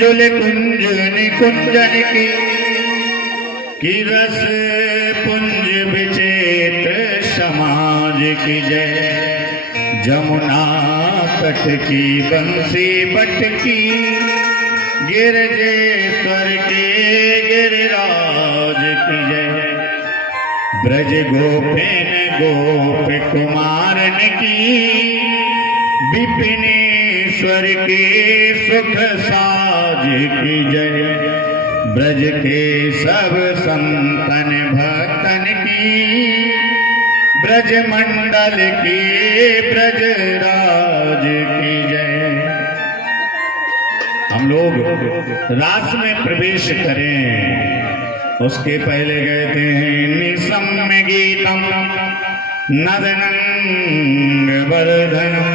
मंजुल कुंज निकुंजन की रस पुंज विचित्र समाज की जय। जमुना तट की बंसी बट की गिरजेश्वर के गिरिराज की जय। ब्रज गोपिन गोप कुमारन की विपिनेश्वर के सुख साज की जय। ब्रज के सब संतन भक्तन की ब्रज मंडल की ब्रजराज की जय। हम लोग रास में प्रवेश करें उसके पहले कहते हैं निसम्य गीतम नदनंग वर्धनम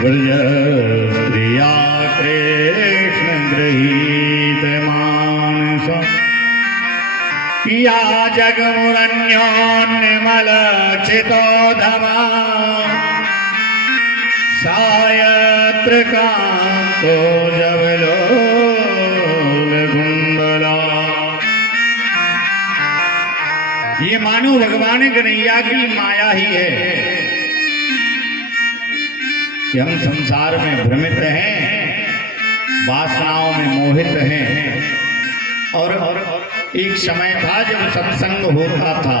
ब्रज प्रिया कृष्ण गृहीत मानस किया जगमुरन्योन्मलक्षितोधमा सायत्र कांतो जबलोल गुंडला। ये मानो भगवान कन्हैया की माया ही है कि हम संसार में भ्रमित हैं, वासनाओं में मोहित हैं। और एक समय था जब सत्संग होता था।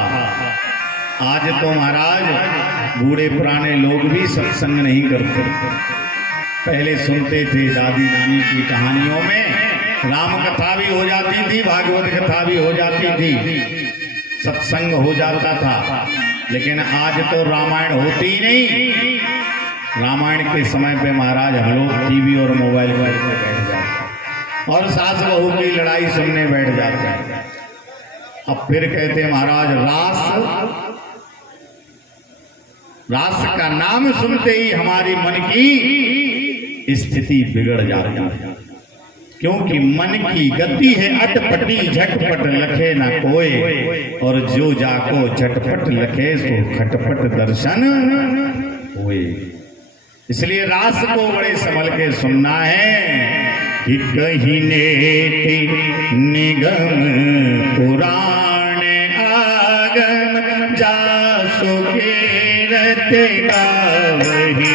आज तो महाराज बूढ़े पुराने लोग भी सत्संग नहीं करते। पहले सुनते थे दादी नानी की कहानियों में राम कथा भी हो जाती थी, भागवत कथा भी हो जाती थी, सत्संग हो जाता था। लेकिन आज तो रामायण होती ही नहीं। रामायण के समय पे महाराज हम लोग टीवी और मोबाइल पर बैठ जाते और सास बहू की लड़ाई सुनने बैठ जाते हैं। अब फिर कहते हैं महाराज रास का नाम सुनते ही हमारी मन की स्थिति बिगड़ जाती है, क्योंकि मन की गति है अटपटी झटपट लखे ना कोई, और जो जाको झटपट लखे सो खटपट दर्शन होए। इसलिए रास को बड़े संभल के सुनना है कि कहीं नेति निगम पुराण आगम जासो के रत गावही।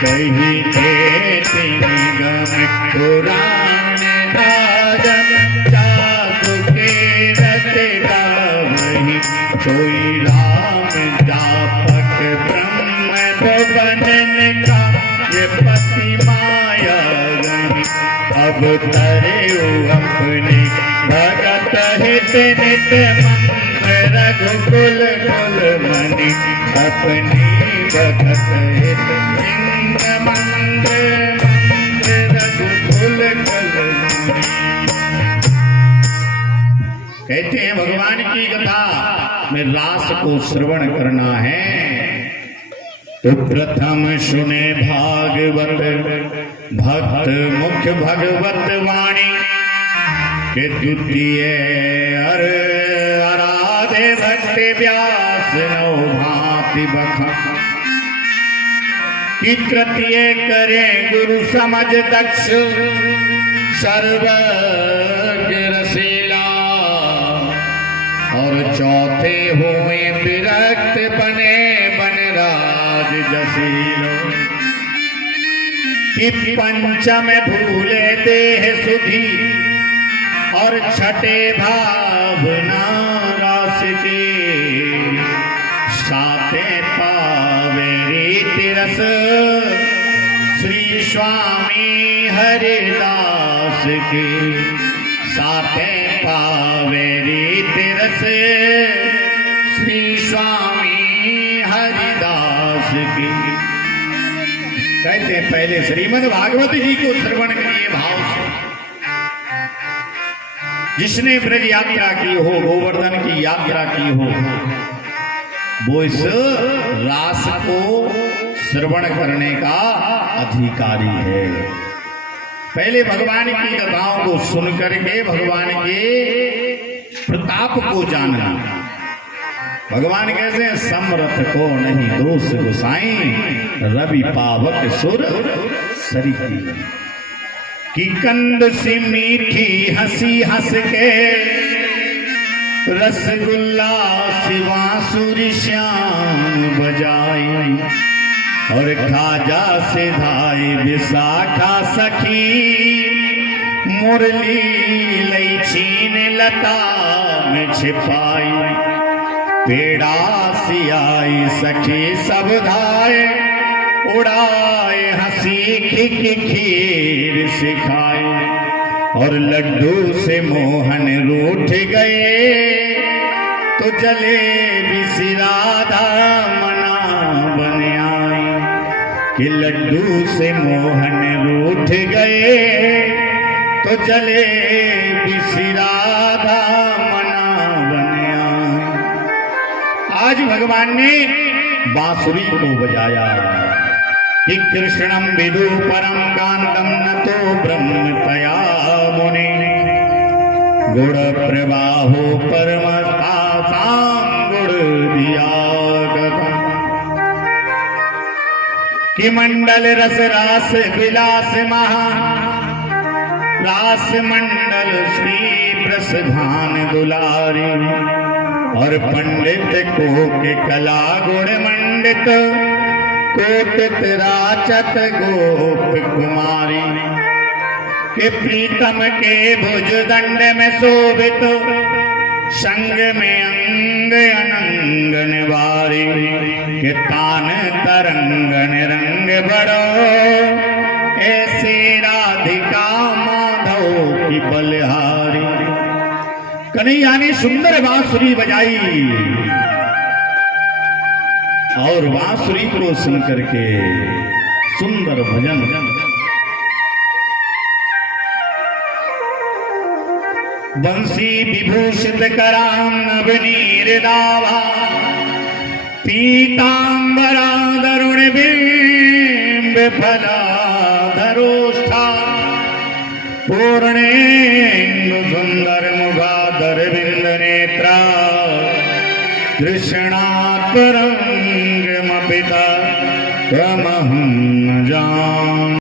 कहीं नेति निगम पुराण आगम जासो के रत गावही। कोई राम जापक ब्रह्म भवन का ये पति माया गई। अब तरे अपने भगत हित नित मंत्र रघुकुल कुल मणि। अपनी भगत हित सिंह मंत्र मंत्र रघुकुल कुल मणि। कहते हैं भगवान की कथा में रास को श्रवण करना है तो प्रथम सुने भागवत भक्त मुख्य भगवत वाणी के द्वितीय आराधे भक्ति व्यास नौ भांति बखान की। तृतीय करे गुरु समझ दक्ष सर्वज्ञ रसीला। और चौथे हुए विरक्त बने बनराज जसीलो। कि पंचम भूले देह सुधी और छठे भावना रास के। साते पावे रीति रस श्री स्वामी हरिदास के। साते पावे रीति रस श्री स्वामी हरिदास की। कहते हैं पहले श्रीमद् भागवत जी को श्रवण करिए भाव से। जिसने ब्रज यात्रा की हो, गोवर्धन की यात्रा की हो, वो इस रास को श्रवण करने का अधिकारी है। पहले भगवान की कथाओं को सुन करके भगवान के प्रताप को जानना। भगवान कैसे हैं? समरथ को नहीं दोष गुसाई, रवि पावक सुर सरिती। कि कंद सी मीठी हंसी हंस के, रसगुल्ला सी बांसुरी श्याम बजाई, और खाजा से धाई विशाखा सखी, मुरली लई छीन लता में छिपाई। पेड़ा सी आई सखी सब धाए, उड़ाए हंसी खीर सिखाए, और लड्डू से मोहन रूठ गए, तो जलेबी सी राधा मना बन आई। कि लड्डू से मोहन रूठ गए, तो जलेबी सी राधा मना बन आई। आज भगवान ने बांसुरी को बजाया कि कृष्णम विदु परम कांतम नतो ब्रह्म तया मुनि, गुण प्रवाहो परमतासां गुण दिया गता। कि मंडल रस रास विलास महा, रास मंडल श्री प्रस घान दुलारी, और पंडित को के कला गुण मंडित, कोटित राचत गोप कुमारी। के प्रीतम के भुज दंड में शोभित, संग में अंग अनंगन वारी। के तान तरंगन रंग बड़ो, ऐसे राधिका माधव की बलिहारी। कन्हैया ने सुंदर बांसुरी बजाई, और बांसुरी को सुन करके सुंदर भजन। बंसी विभूषित करां नवनीर दावा, पीतांबरा दरुण बिंब फलाधरोष्ठा, पूर्णेन्दु सुंदर मुगाधर बिंद नेत्रा, कृष्णात्परंगमपिता त्वमहं न जान।